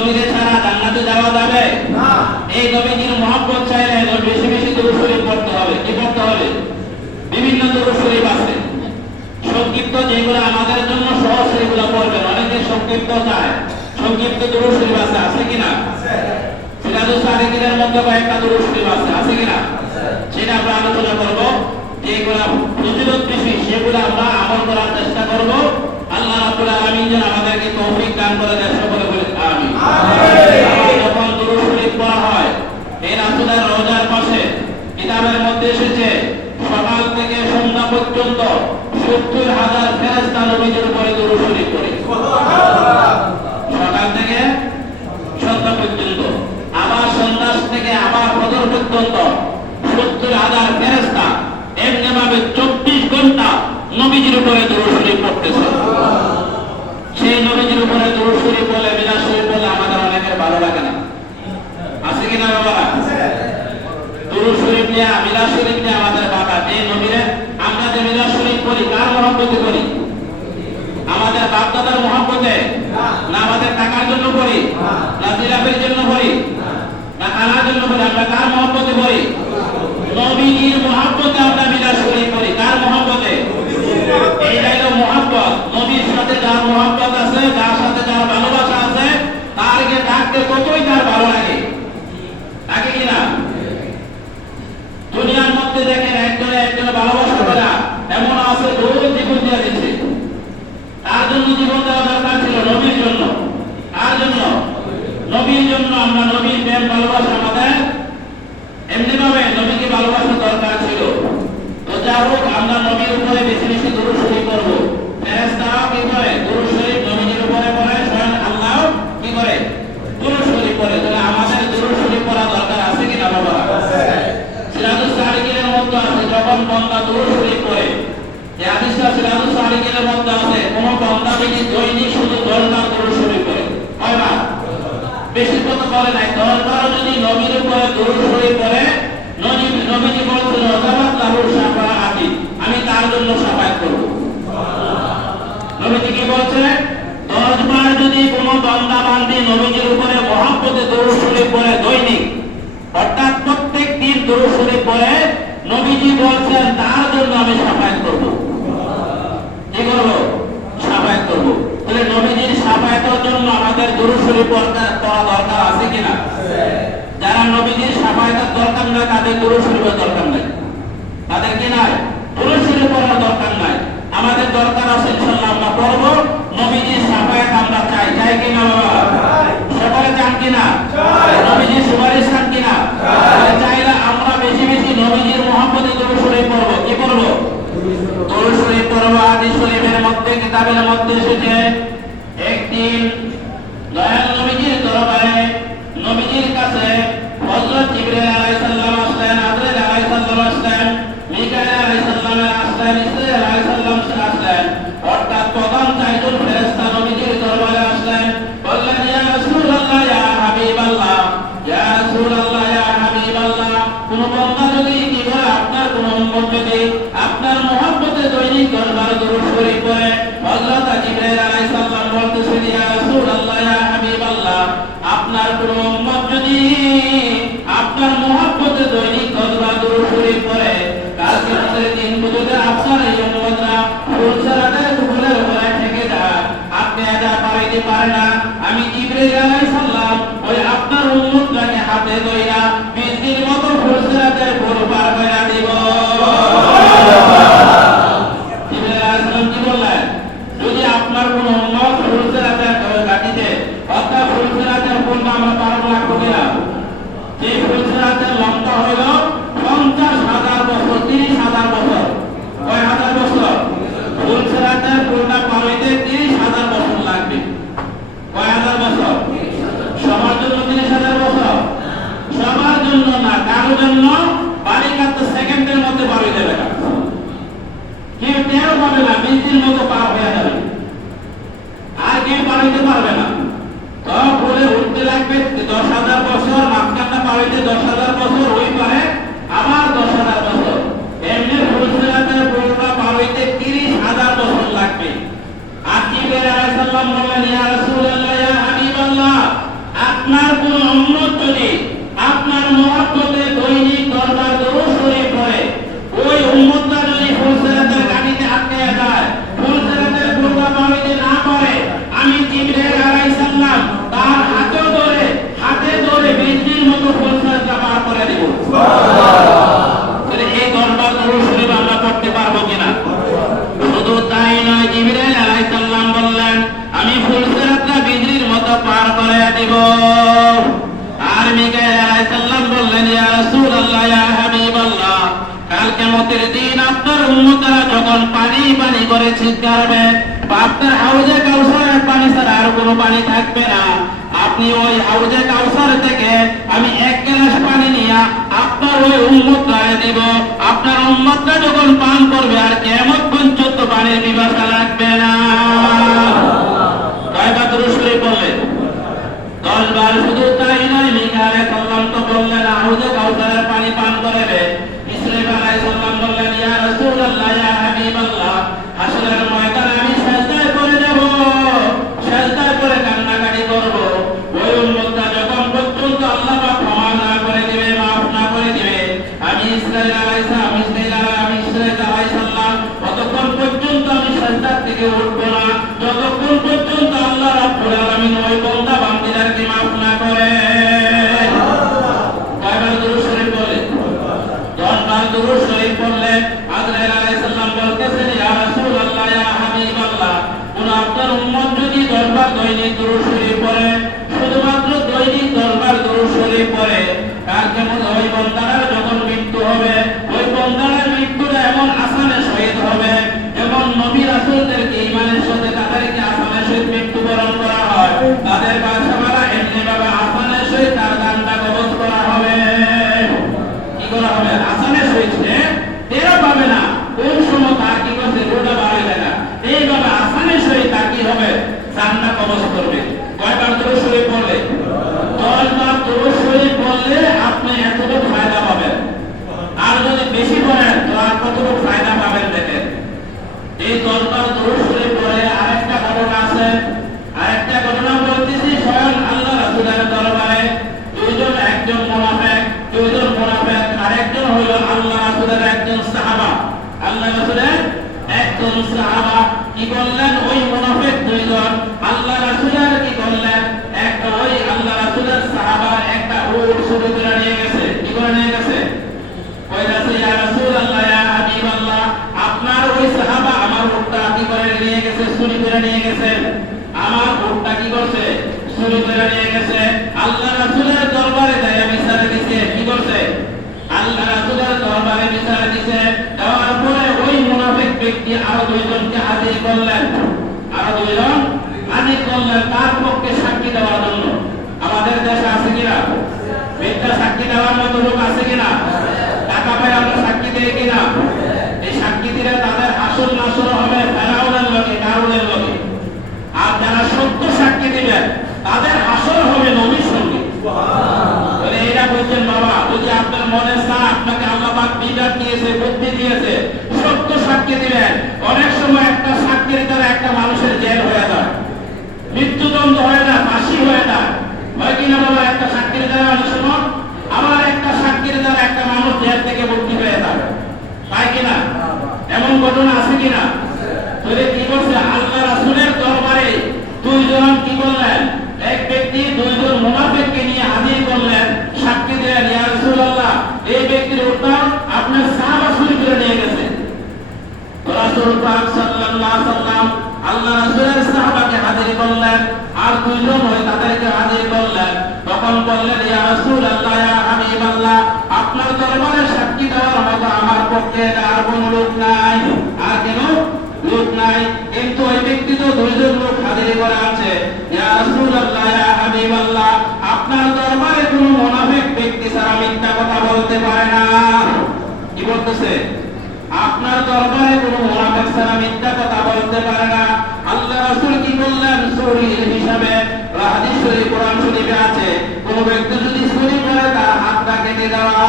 নবীরে ছাড়া জান্নাতে যাওয়া যাবে না। এই নবীর মহব্বত চাইলে বেশি বেশি দরুদ শরীফ পড়তে হবে। কি পড়তে হবে? বিভিন্ন দরুদ শরীফ আছে সংক্ষিপ্ত, যেগুলো আমাদের জন্য সহজ সেগুলো পড়বেন। অনেকে সংক্ষিপ্ত চায়, সংক্ষিপ্ত দরুদ শরীফ আছে কিনা? সিরাজুস সালিকিনের মধ্যে কয়েকটা দরুদ শরীফ আছে কিনা? সেটা আমরা আলোচনা করব। যেগুলো ফজিলত বেশি সেগুলো আমরা আমল করার চেষ্টা করব। আল্লাহ রাব্বুল আলামিন যেন আমাদেরকে তৌফিক দান করে দেন। সকলে বলি আমিন। যখন দরুদ শরীফ পড়া হয়, এই রাসূলের রওজার পাশে কিতাবের মধ্যে এসেছে সকাল থেকে সন্ধ্যা পর্যন্ত ৭০,০০০ ফেরেশতা নবীর উপরে দরুদ শরীফ পড়ে। সকাল থেকে সন্ধ্যা পর্যন্ত, আবার সন্ধ্যা থেকে আবার ফজর পর্যন্ত ৭০,০০০ ফেরেশতা এমনি ভাবে ২৪ ঘন্টা নবীজির উপরে দরুদ শরীফ পড়তেছে। সেই নবীজির উপরে দরুদ শরীফ বলে, মিলাদ শরীফ বলে আমাদের অনেকের ভালো লাগে না। আছে কিনা বাবা? দরুদ শরীফ নিয়ে, মিলাদ শরীফ নিয়ে আমাদের বাবা। যে নবীরে আমরা যে মিলাদ শরীফ করি, কার মহব্বতে করি? আমাদের বাপ দাদার মহব্বতে না আমাদের টাকার জন্য করি, না জিলাপের জন্য করি, না খানার জন্য করি? আমরা কার মহব্বতে করি? নবীর মহব্বতে আমরা মিলাদ শরীফ করি। কার মহব্বতে? এইটাই তো মহব্বত। নবীর সাথে যার মহব্বত আছে, যার সাথে যার ভালোবাসা আছে, তারকে ডাকতে কতই তার ভালো লাগে। লাগে কিনা? দুনিয়ার মধ্যে দেখেন একজনে ভালোবাসা করে এমন আছে রোজ জীবন দেওয়া দিচ্ছে। তার জন্য জীবন দেওয়া দরকার ছিল নবীর জন্য। কার জন্য? নবীর জন্য। আমরা নবীর প্রেম ভালোবাসা আমাদের এমনি ভাবে নবীকে ভালোবাসা দরকার ছিল। তো যা হোক, আমরা নবীর উপরে বেশি বেশি দরুদ শরীফ পড়ব। ফেরেশতারাও কি করে? দরুদ শরীফ নবীর উপরে পড়ে, স্বয়ং আল্লাহও কি করে? দরুদ শরীফ পড়ে। তাহলে আমাদের দরুদ শরীফ পড়া দরকার আছে কিনা বাবা? সিরাজুস সালিকিনের মধ্যে আছে যখন বান্দা দরুদ শরীফ পড়ে, এই হাদিসটা সিরাজুস সালিকিনের মধ্যে আছে, কোন বান্দা যদি দৈনিক শুধু 10 বার দরুদ শরীফ পড়ে, কয়বার? বেশি কত করে নাই, 10 বার যদি নবীর উপরে দরুদ শরীফ পড়ে, নবীজি বলছেন ওয়াজাবাত লাহুর শাফাআতি, আমি তার জন্য শাফায়াত করব। নবীজি কি বলছেন? 10 বার যদি কোন বান্দা বান্দি নবীজির উপরে মহব্বতে দরুদ শরীফ পড়ে দৈনিক, অর্থাৎ প্রত্যেক দিন দরুদ শরীফ পড়ে, নবীজি বলছেন তার জন্য আমি শাফায়াত করব। কি করব? শাফায়াত করব। তাহলে নবীজির শাফায়াতের জন্য আমাদের দরুদ শরীফ পড়া দরকার আছে কিনা? যারা নবীজির শাফায়াতের দরকার নাই, তাদের দরুদ শরীফের দরকার নাই। তাদের কি নাই? দরুদ শরীফ পড়ার দরকার নাই। আমাদের দরকার আছে ইনশাআল্লাহ, আমরা পড়ব। নবীজির শাফায়াত আমরা চাই। চাই কিনা বাবা? সকলে চান কিনা? নবীজির সুপারিশ চান কিনা? চাইলে আমরা বেশি বেশি নবীজির মহব্বতে দরুদ শরীফ পড়ব। কি পড়ব? দরুদ শরীফ পড়ব। হাদিস শরীফের মধ্যে, কিতাবের মধ্যে এসেছে, একদিন দয়াল নবীজির দরবারে নবীজির কাছে হযরত জিবরাইল আলাইহিস সালাম আসলেন, আজরাইল আলাইহিস সালাম আসলেন, মিকাইল আলাইহিস সালাম আসলেন, ইসরাঈল আলাইহিস সালাম আসলেন। অর্থাৎ প্রধান 4 জন ফেরেশতা নবীজির দরবারে আসলেন। বললেন, ইয়া রাসূলুল্লাহ, ইয়া হাবিবাল্লাহ, ইয়া রাসূলুল্লাহ, ইয়া হাবিবাল্লাহ, কোন বান্দা যদি কি করে, আপনার কোন উম্মত যদি আপনার মহব্বতে দৈনিক 10 বার দরুদ শরীফ পড়ে, হযরত জিবরাইল আলাইহিস সালাম বলতেছেন, ইয়া রাসূলুল্লাহ, ইয়া হাবিবাল্লাহ, আপনার কোন উম্মত যদি আপনার মহব্বতে দৈনিক 10 বার দরুদ শরীফ পড়ে, কালকে আমাদের দিন বুঝতে আপনার এই উম্মতরা ফুলসারাতে ফুলের উপরে থেকে যায়, আপনি এটা পাইতে পারে না। আমি জিবরাইল আলাইহিস সালাম ওই আপনার উম্মতটাকে হাতে ধইরা বৃষ্টির মতো ফুলসারাতে ফুল পার করে দিব। জিবরাইল আলাইহিস সালাম কি বললেন? যদি আপনার কোন উম্মত ফুলসারাতে গাটিতে, অর্থাৎ ফুলসারাতে ফুল আমরা পার লাগবো কিনা? যে ফুলসারাতের লম্বা হইল 50,000 বছর, 30,000 বছর। কয় হাজার বছর? ফুলসারাতের ফুলটা পার হইতে 30,000 বছর লাগবে। কয় হাজার বছর? সবার জন্য 30,000 বছর? সবার জন্য না, কারোর জন্য বাড়ি কাটতে সেকেন্ডের মধ্যে পার হয়ে যাবে না। কেউ টেরও পাবে না, 20 দিন মতো পার হয়ে যাবে, আর কেউ পার হইতে পারবে না। তো ফুলে উঠতে লাগবে 10,000 বছর, মাঝখানটা পার হইতে 10,000 বছর, ওই পারে আবার 10,000 বছর। এমনি ফুলসারাতের ফুলটা পার হইতে 30,000 বছর লাগবে। আর জিবরাইল আলাইহিস সালাম বললেন, ইয়া রাসূলুল্লাহ, ইয়া হাবিবাল্লাহ, কাল কিয়ামতের দিন আপনার উম্মতরা যখন পানি পানি করে চিৎকারবে, আপনার হাউজে কাউসারের পানি ছাড়া আর কোনো পানি থাকবে না। আপনি ওই হাউজে কাউসার থেকে আমি এক গ্লাস পানি নিয়ে আপনার ওই উম্মতরায় দিব। আপনার উম্মতরা যখন পান করবে আর কিয়ামত পর্যন্ত পানির পিপাসা লাগবে না। কয়বার দুরূদ শরীফ বললেন? 10 বার। শুধু তাই নয়, মিকা আলাইহিস সালাম তো বললেন হাউজে কাউসারের পানি পান করবে। ইসরাঈল আলাইহিস সালাম বললেন, ইয়া রাসূলুল্লাহ, ইয়া হাবিবাল্লাহ, হাসরের ময়দানে আমি সিজদায় পড়ে যাব, সিজদায় পড়ে কান্নাকাটি করব। ওই উম্মতটা যখন পর্যন্ত আল্লাহ পাক ক্ষমা না করে দিবে, মাফ না করে দিবে, আমি ইসরাঈল আলাইহিস সালাম ততক্ষণ পর্যন্ত আমি সিজদা থেকে উঠব না, যতক্ষণ পর্যন্ত আল্লাহ রাব্বুল আলামিন ওই বান্দা বান্দীদেরকে মাফ না করে। কয়বার দুরূদ শরীফ বলে? 10 বার দুরূদ শরীফ পড়লে আজরাইল আলাইহিস সালাম বলতেছেন, ইয়া রাসূলুল্লাহ, ইয়া হাবিবাল্লাহ, কোন আপনার উম্মত যদি 10 বার দৈনিক দুরূদ শরীফ পড়ে, শুধুমাত্র দৈনিক 10 বার দুরূদ শরীফ পড়ে, তার কেমন ওই বান্দার যখন মৃত্যু হবে, ওই বান্দার মৃত্যুটা এমন আসানে শহীদ হবে, যেমন নবী রাসূলদেরকে ঈমানের সাথে তাদেরকে আসানের সহিত মৃত্যুবরণ করা হয়, তাদের বাসামারা এমনি ভাবে আসানের সহিত তার দানটা কবজ করা হবে। কি করা হবে? আসানের সহিত টেরও পাবে না কোন সময় তার কি করছে, রোডা বাড়াই দেখা, এইভাবে আসানের সহিত তার কি হবে, দানটা কবজ করবে। কয়বার দুরূদ শরীফ পড়লে? 10 বার দুরূদ শরীফ পড়লে আপনি এতটুকু ফায়দা পাবেন। আর যদি বেশি পড়েন তো আর কতটুকু ফায়দা পাবেন দেখেন। এই 10 বার দুরূদ শরীফ পড়ে আরেকটা ঘটনা আছে, আরেকটা ঘটনা বলতেছি। স্বয়ং আল্লাহ রাসূলের দরবারে একজন মুনাফিক, আরেকজন হলো আল্লাহ রাসূলের একজন সাহাবা। আল্লাহ রাসূলের একজন সাহাবা কি করলেন, ওই মুনাফিক দুইজন আল্লাহ রাসূলের কি করলেন, একটা ওই আল্লাহ রাসূলের সাহাবা একটা উট চুরি করে নিয়ে গেছে। কি করে নিয়ে গেছে? কইতাছে, ইয়া রাসূলুল্লাহ, ইয়া হাবিবাল্লাহ, আপনার ওই সাহাবা আমার উটটা কি করে নিয়ে গেছে, চুরি করে নিয়ে গেছে। আমার উটটা কি করছে? চুরি করে নিয়ে গেছে। আল্লাহ রাসূলের দরবারে যায় বিচার দিছে। কি করছে? আল্লাহ রাসূলের দরবারে বিচার দিছে। দেওয়ার পরে ওই মুনাফিক ব্যক্তি আরো দুইজনকে হাজির করলেন, তার পক্ষে সাক্ষী দেওয়ার জন্য। আমাদের দেশে আছে কিনা মিথ্যা সাক্ষী দেওয়ার মতো লোক? আছে কিনা? টাকা পায় আমরা সাক্ষী দেই কিনা? এই সাক্ষী দিলে তাদের আসল নাসর হবে ফেরাউনের লোকে, কারুনের লোকে। আর যারা সত্য সাক্ষী দিবেন তাদের আসল হবে নবীর সঙ্গে। এরা বলছেন, বাবা যদি আপনার মনে চায়, আপনাকে আল্লাহ পাক বিবেক দিয়েছে, বুদ্ধি দিয়েছে, সত্য সাক্ষী দিবেন। অনেক সময় একটা সাক্ষীর দ্বারা একটা মানুষের জেল হয়ে যায়, মৃত্যুদণ্ড হয়ে যায়, ফাঁসি হয়ে যায়, হয় কিনা বাবা? একটা সাক্ষীর দ্বারা অনেক সময়, আবার একটা সাক্ষীর দ্বারা একটা মানুষ জেল থেকে মুক্তি পেয়ে যায়, তাই কিনা? এমন ঘটনা আছে কিনা? তাহলে কি করছে? আল্লাহ রাসূলের দরবারে দুইজন কি করলেন, এক ব্যক্তি দুইজন মুনাফিককে নিয়ে হাজির করলেন, সাক্ষী দিলেন, ইয়া রাসূলুল্লাহ, এই ব্যক্তির উটটা আপনার সাহাবা চুরি করে নিয়ে গেছে। রাসূল পাক সাল্লাল্লাহু আলাইহি ওয়াসাল্লাম আল্লাহ রাসূলের সাহাবাকে হাজির করলেন, আর দুইজন হয়ে তাদেরকে হাজির করলেন। তখন বললেন, ইয়া রাসূলুল্লাহ, ইয়া হাবিবাল্লাহ, আপনার দরবারে সাক্ষী দেওয়ার মতো আমার পক্ষে আর কোনো লোক নাই, আর কেন লোক নাই। কিন্তু ওই ব্যক্তি তো দুইজন লোক হাজির করে আছে। ইয়া রাসূলুল্লাহ, ইয়া হাবিবাল্লাহ, আপনার দরবারে কোনো মুনাফিক ব্যক্তি ছাড়া মিথ্যা কথা বলতে পারে না। কি বলতেছে? আপনার দরবারে কোনো মুনাফিক ছাড়া মিথ্যা কথা বলতে পারে না। আল্লাহ রাসূল কি বললেন? শরীর হিসাবে হাদিস শরীফ, কোরআন শরীফে আছে, কোন ব্যক্তি যদি চুরি করে তার হাতটা কেটে দেওয়া।